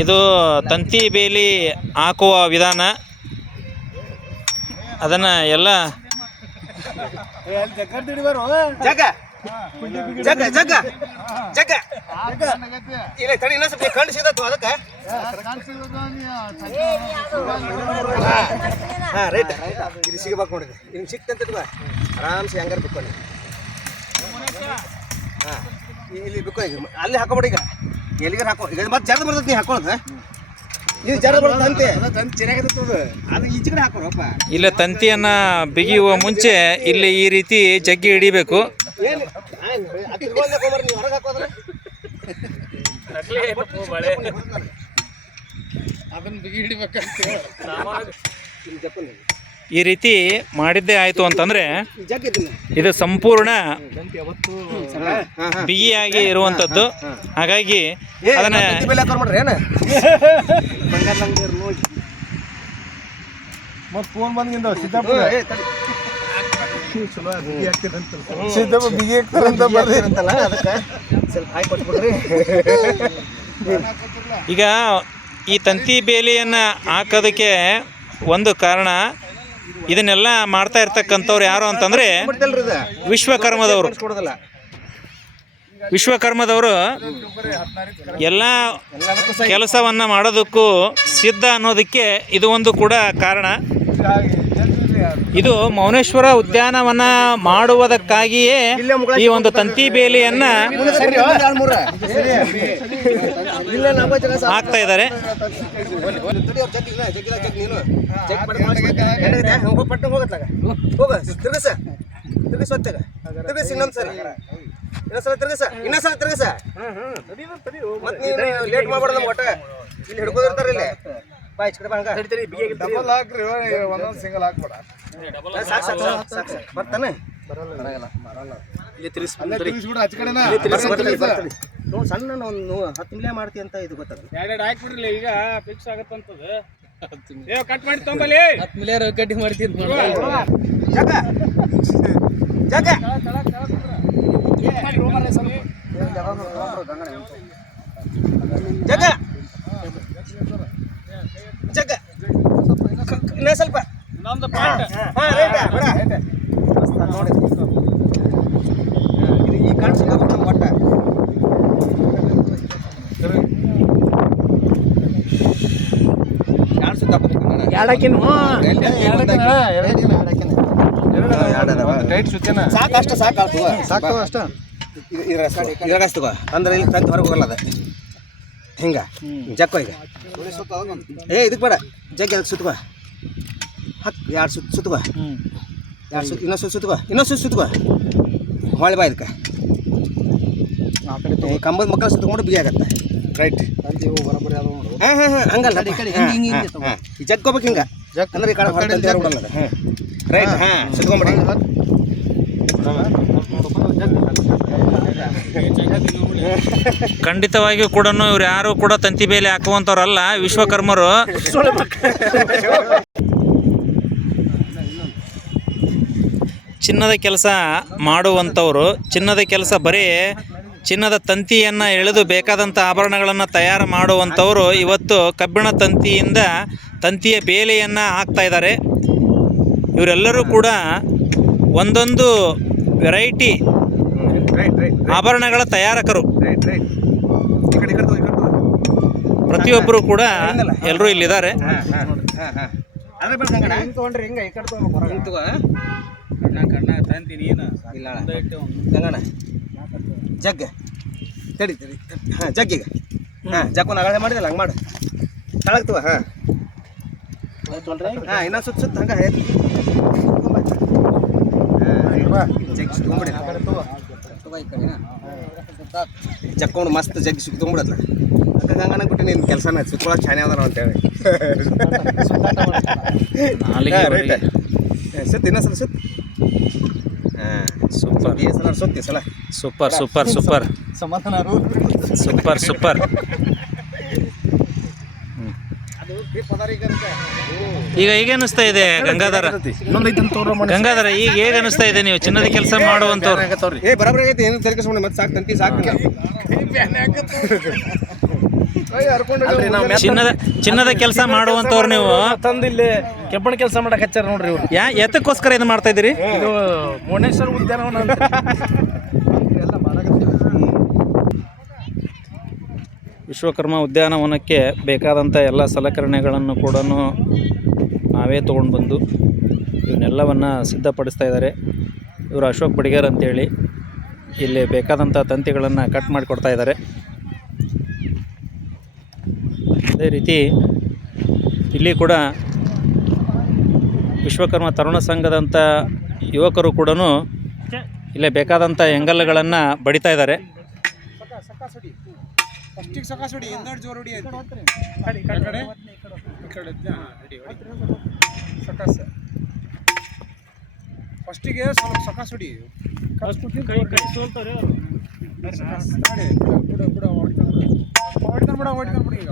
ಇದು ತಂತಿ ಬೇಲಿ ಹಾಕುವ ವಿಧಾನ. ಅದನ್ನ ಎಲ್ಲ ಇಲ್ಲ ರೈಟ್. ಸಿಗ್ ಸಿಗಬೇಕು ನೋಡಿದೆ ಹಿಂಗೆ ಸಿಕ್ತಂತ ಬಾ ಆರಾಮ್ಸೆ ಹಂಗಾರ ಬಿಟ್ಕೊಂಡು ಇಲ್ಲಿ ಬಿಕ್ಕೋ ಈಗ ಅಲ್ಲಿ ಹಾಕೋಬೇಡಿ ಈಗ. ಎಲ್ಲಿಗಾರ ಹಾಕೋ ಈಗ ಮತ್ತೆ ಜರ್ದ ಬರ್ತೈತಿ ನೀ ಹಾಕೊಳ್ಳೋದು ಇದು ತಂತಿ. ಚೆನ್ನಾಗಿರ್ತದೆ ಅದು. ಈಚೆ ಕಡೆ ಹಾಕೋಪ್ಪ ಇಲ್ಲ ತಂತಿಯನ್ನ ಬಿಗಿಯುವ ಮುಂಚೆ ಇಲ್ಲಿ ಈ ರೀತಿ ಜಗ್ಗಿ ಹಿಡಿಬೇಕು. ಏನು? ಬಿಗಿ ಇಟ್ಕೊಂಡೆ ಹೋಗ್ಬರ್ರಿ ನೀವು ಹೊರಗೆ ಹಾಕೋದ್ರೆ? ಇಲ್ಲಿ ಜಪ್ಪಲ್ಲಿ. ಈ ರೀತಿ ಮಾಡಿದ್ದೇ ಆಯ್ತು ಅಂತಂದ್ರೆ ಇದು ಸಂಪೂರ್ಣ ಬಿಗಿಯಾಗಿ ಇರುವಂಥದ್ದು ಹಾಗಾಗಿ ಅದನ್ನು. ಸಿದ್ದಪ್ಪ ಬಿಗಿ ಹಾಕ್ತಾರಂತ ಅಂತ ಅಂತಲ್ಲ ಅದಕ್ಕೆ ಸ್ವಲ್ಪ ಹಾಕಿ ಕೊಟ್ಬಿಡ್ರಿ. ಈಗ ಈ ತಂತಿ ಬೇಲಿಯನ್ನ ಹಾಕೋದಕ್ಕೆ ಒಂದು ಕಾರಣ ಇದನ್ನೆಲ್ಲ ಮಾಡ್ತಾ ಇರ್ತಕ್ಕಂಥವ್ರು ಯಾರು ಅಂತಂದ್ರೆ ವಿಶ್ವಕರ್ಮದವರು. ವಿಶ್ವಕರ್ಮದವರು ಎಲ್ಲ ಕೆಲಸವನ್ನ ಮಾಡೋದಕ್ಕೂ ಸಿದ್ಧ ಅನ್ನೋದಕ್ಕೆ ಇದು ಒಂದು ಕೂಡ ಕಾರಣ. ಇದು ಮೌನೇಶ್ವರ ಉದ್ಯಾನವನ ಮಾಡುವುದಕ್ಕಾಗಿಯೇ ಈ ಒಂದು ತಂತಿ ಬೇಲಿಯನ್ನ. ಹಾಕ್ತಾ ಇದ್ದಾರೆ ತಿರ್ಗಸ ತಿರ್ಗಿಸ ಹೊತ್ತಾಗ ಇನ್ನೊಂದ್ಸಲ ಇನ್ನೊಂದ್ಸಲ ತಿರ್ಗಿಸ ಇನ್ನೊಂದ್ಸಲ ತಿರ್ಗಿಸ ಮತ್ ನೀನು ಲೇಟ್ ಮಾಡ್ಬೇಡ ನಮ್ಮ ಒಟ್ಟ ಇಲ್ಲಿ ಹಿಡ್ಕೋದಿರ್ತಾರ ಇಲ್ಲಿ ಬಾಯ್ ಚಿಕ್ಕ ಕಡೆ ಬಾ ಹಂಗ ಡಬಲ್ ಹಾಕ್ರಿ ಒಂದೊಂದು ಸಿಂಗಲ್ ಹಾಕ್ಬೇಡ. ಬರ್ತಾನೆ. ಇಲ್ಲಿ. ನೋಡ್ ಸಣ್ಣ ಒಂದು ಹತ್ತು ಮಿಲಿಯ ಮಾಡ್ತಿ ಅಂತ ಇದು ಗೊತ್ತದ ಎರಡೆರಡು ಹಾಕ್ಬಿಡ್ರಿ ಈಗ ಫಿಕ್ಸ್ ಆಗತ್ತಂತದ ಏ ಕಟ್ ಮಾಡಿ ತೊಂಬಲಿ ಜಗ. ಜಗ. ಜಗ ಜಗ ಇನ್ನೂ ಸ್ವಲ್ಪ. ಪಾಯಿಂಟ್ ನೋಡಿ. ಇದು ಈ ನಮ್ಮ ಒಟ್ಟ ಟೈಟ್ ಸುತ್ತೇನ? ಸಾಕು ಅಷ್ಟು? ಸಾಕು ಸಾಕು ಅಷ್ಟ ಇದ್ರಾಗ ಅಂದ್ರೆ ಇಲ್ಲಿ ತಂದು ಹೊರಗೆ ಹೋಗಲ್ಲ ಅದು. ಹಿಂಗ. ಜಕ್ಕೋ ಈಗ. ಏ ಇದಕ್ಕೆ ಬೇಡ. ಜಗ್ ಅದಕ್ಕೆ ಸುತ್ತುವ? ಹತ್ತು ಎರಡು ಸುತ್ತ ಸುತ್ತುವ ಎರಡು ಸುತ್ತ ಇನ್ನೊಂದು ಸುತ್ತ ಸುತ್ತುವ ಇನ್ನೊಂದು ಸುತ್ತ ಸುತ್ತುವ ಹೊಳೆ ಬಾ ಇದಕ್ಕೆ. ಈ ಕಂಬದ ಮಕ್ಕಳು ಸುತ್ತಕೊಂಡು ಬಿಗಿ ಆಗತ್ತೆ. ರೈಟ್ ಹಾಂ ಹಾಂ ಹಾಂ ಹಂಗಲ್ಲ. ಹಿಂಗೆ ಈ ಹಿಂಗ. ಅಂದ್ರೆ ಈ ಕಡೆ ಹೊರಗೆ ತಂದು ಹೊರಗೆ ಬಿಡಲ್ಲ ಅದು. ಹಾಂ ರೈಟ್ ಹಾಂ ಸುತ್ಕೊಂಬಿಡಿ. ಖಂಡಿತವಾಗಿಯೂ ಕೂಡ ಇವ್ರು ಯಾರು ಕೂಡ ತಂತಿ ಬೇಲಿ ಹಾಕುವಂಥವ್ರಲ್ಲ ವಿಶ್ವಕರ್ಮರು. ಚಿನ್ನದ ಕೆಲಸ ಮಾಡುವಂಥವ್ರು ಚಿನ್ನದ ಕೆಲಸ ಬರೀ ಚಿನ್ನದ ತಂತಿಯನ್ನು ಎಳೆದು ಬೇಕಾದಂಥ ಆಭರಣಗಳನ್ನು ತಯಾರು ಮಾಡುವಂಥವರು ಇವತ್ತು ಕಬ್ಬಿಣ ತಂತಿಯಿಂದ ತಂತಿಯ ಬೇಲೆಯನ್ನು ಹಾಕ್ತಾ ಇದ್ದಾರೆ. ಇವರೆಲ್ಲರೂ ಕೂಡ ಒಂದೊಂದು ವೆರೈಟಿ ರೈಟ್ ರೈಟ್ ಆಭರಣಗಳ ತಯಾರಕರು. ಪ್ರತಿಯೊಬ್ಬರು ಕೂಡ ಎಲ್ಲರೂ ಇಲ್ಲಿದ್ದಾರೆ. ಹಾಂ ಹಾಂ ಹಾಂ ಹಾಂ ಅದ್ರ ಬೇಡ ಸಂಗಡ ಹಿಂಗೆ ತೊಗೊಂಡ್ರಿ ಹಿಂಗೆ ಈ ಕಡೆ ತಗೋ ಹಿಂಗೆ ತಗೋ ಕಣ್ಣ ಕಣ್ಣ ತಂತಿ ನೀನು ಇಲ್ಲ ಸಂಗಣ ಜಗ್. ತಡಿ ತಡಿ. ಹಾಂ ಜಗ್ ಈಗ. ಹಾಂ ಜಗ್ಗು ನಗಳೆ ಮಾಡಿದಲ್ಲ ಹಂಗೆ ಮಾಡು. ಕಳಗ್ತವ ಹಾಂ. ಹಾಂ ಇನ್ನೊಂದು ಸುತ್ತ ಸುತ್ತ ಹಂಗೆ ಜಗ್ ಸುತ್ಕೊಂಬಿಡಿ ಜಕ್ಕೊಂಡು ಮಸ್ತ್ ಜಗ್ ಸುತ್ಕೊಂಬಿಡತ್ಲ ಅಕ್ಕ ಹಂಗನ ಬಿಟ್ಟು ನಿನ್ನ ಕೆಲಸನ ಸುತ್ಕೊಳಕ್ಕೆ ಚಾನೆ ಅದಾರ ಅಂತೇಳಿ ಸುತ್ತ ಇನ್ನೊಂದ್ಸಲ ಸುತ್ತ ಹಾಂ ಸೂಪರ್ ಈ ಸಲ. ಸುತ್ತಿ ಸಲ. ಸೂಪರ್ ಸೂಪರ್ ಸೂಪರ್ ಸಮಾಧಾನ ಸೂಪರ್ ಸೂಪರ್ ಈಗ ಈಗ ಅನಿಸ್ತಾ ಇದೆ ಗಂಗಾಧರ? ಗಂಗಾಧರ ಈಗ ಹೇಗೆ ಅನಿಸ್ತಾ ಇದೆ ನೀವು? ಚಿನ್ನದ ಕೆಲಸ ಮಾಡುವಂಥವ್ರು. ಏ ಬರಾಬರಿ ಆಗೈತಿ. ಏನು ತಲೆ ಮತ್ತೆ ಸಾಕು ತಂತಿ ಸಾಕು. ಚಿನ್ನದ ಚಿನ್ನದ ಕೆಲಸ ಮಾಡುವಂತವ್ರು ನೀವು. ತಂದಿಲ್ಲಿ ಇಲ್ಲಿ ಕೆಬ್ಬಣ ಕೆಲಸ ಮಾಡಕ್ ಹಚ್ಚಾರ ನೋಡ್ರಿ ಇವ್ರು. ಯಾ ಎತ್ತಕ್ಕೋಸ್ಕರ ಇದು ಮಾಡ್ತಾ ಇದ್ದೀರಿ? ಇದು ಮೋನೇಶ್ವರ ಉದ್ಯಾನವನ ಅಂತ. ವಿಶ್ವಕರ್ಮ ಉದ್ಯಾನವನಕ್ಕೆ ಬೇಕಾದಂಥ ಎಲ್ಲ ಸಲಕರಣೆಗಳನ್ನು ಕೂಡ ನಾವೇ ತೊಗೊಂಡು ಬಂದು ಇವನ್ನೆಲ್ಲವನ್ನು ಸಿದ್ಧಪಡಿಸ್ತಾ ಇದ್ದಾರೆ. ಇವರು ಅಶೋಕ್ ಬಡಿಗೇರ್ ಅಂತೇಳಿ ಇಲ್ಲಿ ಬೇಕಾದಂಥ ತಂತಿಗಳನ್ನು ಕಟ್ ಮಾಡಿಕೊಡ್ತಾ ಇದ್ದಾರೆ. ಅದೇ ರೀತಿ ಇಲ್ಲಿ ಕೂಡ ವಿಶ್ವಕರ್ಮ ತರುಣ ಸಂಘದಂಥ ಯುವಕರು ಕೂಡ ಇಲ್ಲೇ ಬೇಕಾದಂಥ ಎಂಗಲ್ಗಳನ್ನು ಬಡಿತಾ ಇದ್ದಾರೆ. ಫಸ್ಟಿಗೆ ಸ್ವಲ್ಪ ಸಕಾಸ್ ಹೊಡಿ ಕೈ ಕೈ ಸೋಲ್ತಾರೆ ಬಿಡ ಬಿಡ ಹೊಡಿತಾನೆ ಬಿಡ ಬಿಡಿ ಈಗ.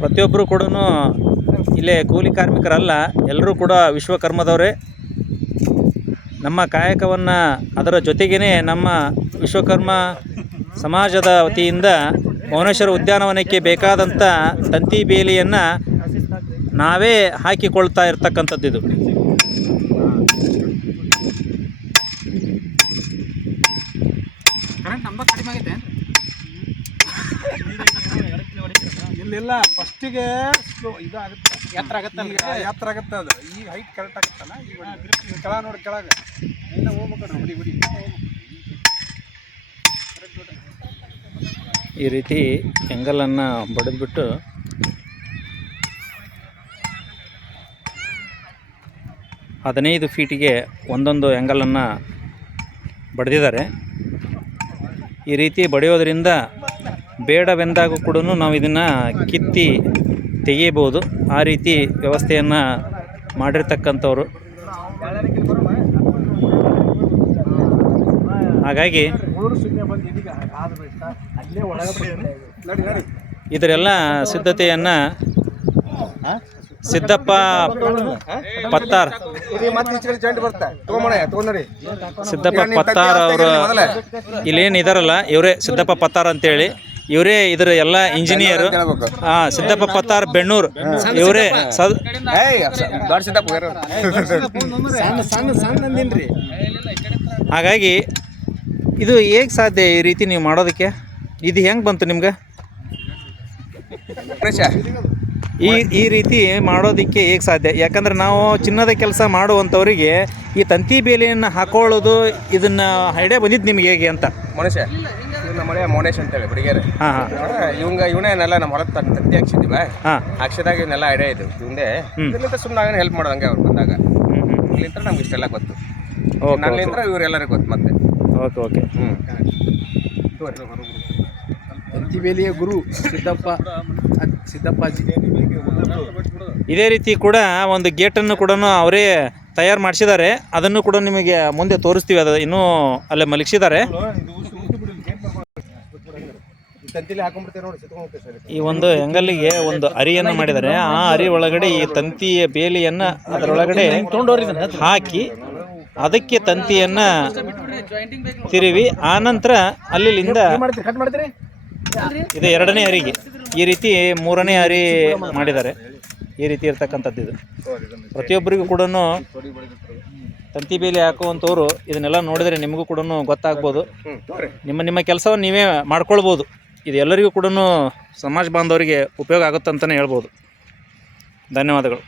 ಪ್ರತಿಯೊಬ್ಬರು ಕೂಡ ಇಲ್ಲೇ ಕೂಲಿ ಕಾರ್ಮಿಕರಲ್ಲ ಎಲ್ಲರೂ ಕೂಡ ವಿಶ್ವಕರ್ಮದವರೇ. ನಮ್ಮ ಕಾಯಕವನ್ನು ಅದರ ಜೊತೆಗೇ ನಮ್ಮ ವಿಶ್ವಕರ್ಮ ಸಮಾಜದ ವತಿಯಿಂದ ಭುವನೇಶ್ವರ ಉದ್ಯಾನವನಕ್ಕೆ ಬೇಕಾದಂಥ ತಂತಿ ಬೇಲಿಯನ್ನು ನಾವೇ ಹಾಕಿಕೊಳ್ತಾ ಇರ್ತಕ್ಕಂಥದ್ದು ಇದು. ಇಲ್ಲಿಲ್ಲ ಫಸ್ಟಿಗೆ ಸ್ಲೋ ಇದು ಆಗುತ್ತೆ. ಎತ್ತರ ಆಗುತ್ತೆ ಎತ್ತರ ಆಗುತ್ತೆ ಅದು. ಈ ಹೈಟ್ ಕರೆಕ್ಟ್ ಆಗುತ್ತಲ್ಲ? ಈಗ ಕೆಳ ನೋಡಿ ಕೆಳಗೆ. ಎಲ್ಲ ಹೋಗ್ಬೇಕು ಬಿಡಿ ಬಿಡಿ. ಈ ರೀತಿ ಎಂಗಲನ್ನು ಬಡಿದ್ಬಿಟ್ಟು ಹದಿನೈದು ಫೀಟಿಗೆ ಒಂದೊಂದು ಆ್ಯಂಗಲನ್ನು ಬಡ್ದಿದ್ದಾರೆ. ಈ ರೀತಿ ಬಡಿಯೋದರಿಂದ ಬೇಡವೆಂದಾಗ ಕೂಡ ನಾವು ಇದನ್ನು ಕಿತ್ತಿ ತೆಗೆಯಬಹುದು. ಆ ರೀತಿ ವ್ಯವಸ್ಥೆಯನ್ನು ಮಾಡಿರ್ತಕ್ಕಂಥವ್ರು. ಹಾಗಾಗಿ ಇದರೆಲ್ಲ ಸಿದ್ಧತೆಯನ್ನು ಸಿದ್ದಪ್ಪ ಪತ್ತಾರ್. ಸಿದ್ದಪ್ಪ ಪತ್ತಾರ್ ಅವರು ಇಲ್ಲೇನು ಇದಾರಲ್ಲ ಇವರೇ ಸಿದ್ದಪ್ಪ ಪತ್ತಾರ್ ಅಂತೇಳಿ. ಇವರೇ ಇದರ ಎಲ್ಲ ಇಂಜಿನಿಯರ್ ಹಾ ಸಿದ್ದಪ್ಪ ಪತ್ತಾರ್ ಬೆಣ್ಣೂರ್. ಇವರೇ ಸದ್ ಹಾಗಾಗಿ ಇದು ಹೇಗೆ ಸಾಧ್ಯ ಈ ರೀತಿ ನೀವು ಮಾಡೋದಕ್ಕೆ? ಇದು ಹೆಂಗೆ ಬಂತು ನಿಮ್ಗೆ? ಈ ಈ ರೀತಿ ಮಾಡೋದಕ್ಕೆ ಹೇಗೆ ಸಾಧ್ಯ? ಯಾಕಂದ್ರೆ ನಾವು ಚಿನ್ನದ ಕೆಲಸ ಮಾಡುವಂಥವರಿಗೆ ಈ ತಂತಿ ಬೇಲಿಯನ್ನು ಹಾಕೊಳ್ಳೋದು ಇದನ್ನು ಐಡಿಯಾ ಬಂದಿದ್ದು ನಿಮ್ಗೆ ಹೇಗೆ ಅಂತ? ಮನುಷ್ಯ ನಮ್ಮ ಮನೆಯ ಮೋನೇಶ್ ಅಂತೇಳಿ ಬಿಡಿಗೆರೆ. ಹಾಂ ಹಾಂ. ಇವಂಗ ಇವನೇನೆಲ್ಲ ನಮ್ಮ ಹೊರಗೆ ತಂದು ತತ್ತಿ ಹಾಕ್ಸಿದ್ದೀವ ಹಾಂ. ಹಾಕ್ಸಿದಾಗ ಇವನ್ನೆಲ್ಲ ಐಡಿಯಾ ಇದು. ಹಿಂದೆ ಇದರಿಂದ ಸುಮ್ಮನೆ ಹೆಲ್ಪ್ ಮಾಡೋದಂಗೆ ಅವ್ರು ಬಂದಾಗ. ಇಲ್ಲಿಂದ ನಮ್ಗೆ ಇಷ್ಟೆಲ್ಲ ಗೊತ್ತು. ಓಕೆ ನನ್ನಿಂದ ಇವರೆಲ್ಲರಿಗೂ ಗೊತ್ತು ಮತ್ತೆ. Okay okay. ಹ್ಞೂ ಅಂತಿಬೇಲಿಯ ಗುರು ಸಿದ್ದಪ್ಪ ಸಿದ್ದಪ್ಪ ಸಿದ್ದಪ್ಪಾಜಿ. ಇದೇ ರೀತಿ ಕೂಡ ಒಂದು ಗೇಟನ್ನು ಕೂಡ ಅವರೇ ತಯಾರು ಮಾಡಿಸಿದ್ದಾರೆ. ಅದನ್ನು ಕೂಡ ನಿಮಗೆ ಮುಂದೆ ತೋರಿಸ್ತೀವಿ. ಅದು ಇನ್ನೂ ಅಲ್ಲೇ ಮಲಗಿಸಿದ್ದಾರೆ. ಈ ಒಂದು ಎಂಗಲ್ಲಿಗೆ ಒಂದು ಅರಿಯನ್ನು ಮಾಡಿದ್ದಾರೆ. ಆ ಅರಿ ಒಳಗಡೆ ಈ ತಂತಿಯ ಬೇಲಿಯನ್ನು ಅದರೊಳಗಡೆ ಹಾಕಿ ಅದಕ್ಕೆ ತಂತಿಯನ್ನ ತಿರುವಿ ಆನಂತರ ಅಲ್ಲಿಂದ ಇದು ಎರಡನೇ ಹರಿಗೆ. ಈ ರೀತಿ ಮೂರನೇ ಹರಿ ಮಾಡಿದ್ದಾರೆ. ಈ ರೀತಿ ಇರ್ತಕ್ಕಂಥದ್ದು ಇದು. ಪ್ರತಿಯೊಬ್ಬರಿಗೂ ಕೂಡ ತಂತಿ ಬೇಲಿ ಹಾಕುವಂಥವ್ರು ಇದನ್ನೆಲ್ಲ ನೋಡಿದರೆ ನಿಮಗೂ ಕೂಡ ಗೊತ್ತಾಗ್ಬೋದು. ನಿಮ್ಮ ನಿಮ್ಮ ಕೆಲಸವನ್ನು ನೀವೇ ಮಾಡ್ಕೊಳ್ಬೋದು. ಇದು ಎಲ್ಲರಿಗೂ ಕೂಡ ಸಮಾಜ ಬಾಂಧವರಿಗೆ ಉಪಯೋಗ ಆಗುತ್ತಂತಲೇ ಹೇಳ್ಬೋದು. ಧನ್ಯವಾದಗಳು.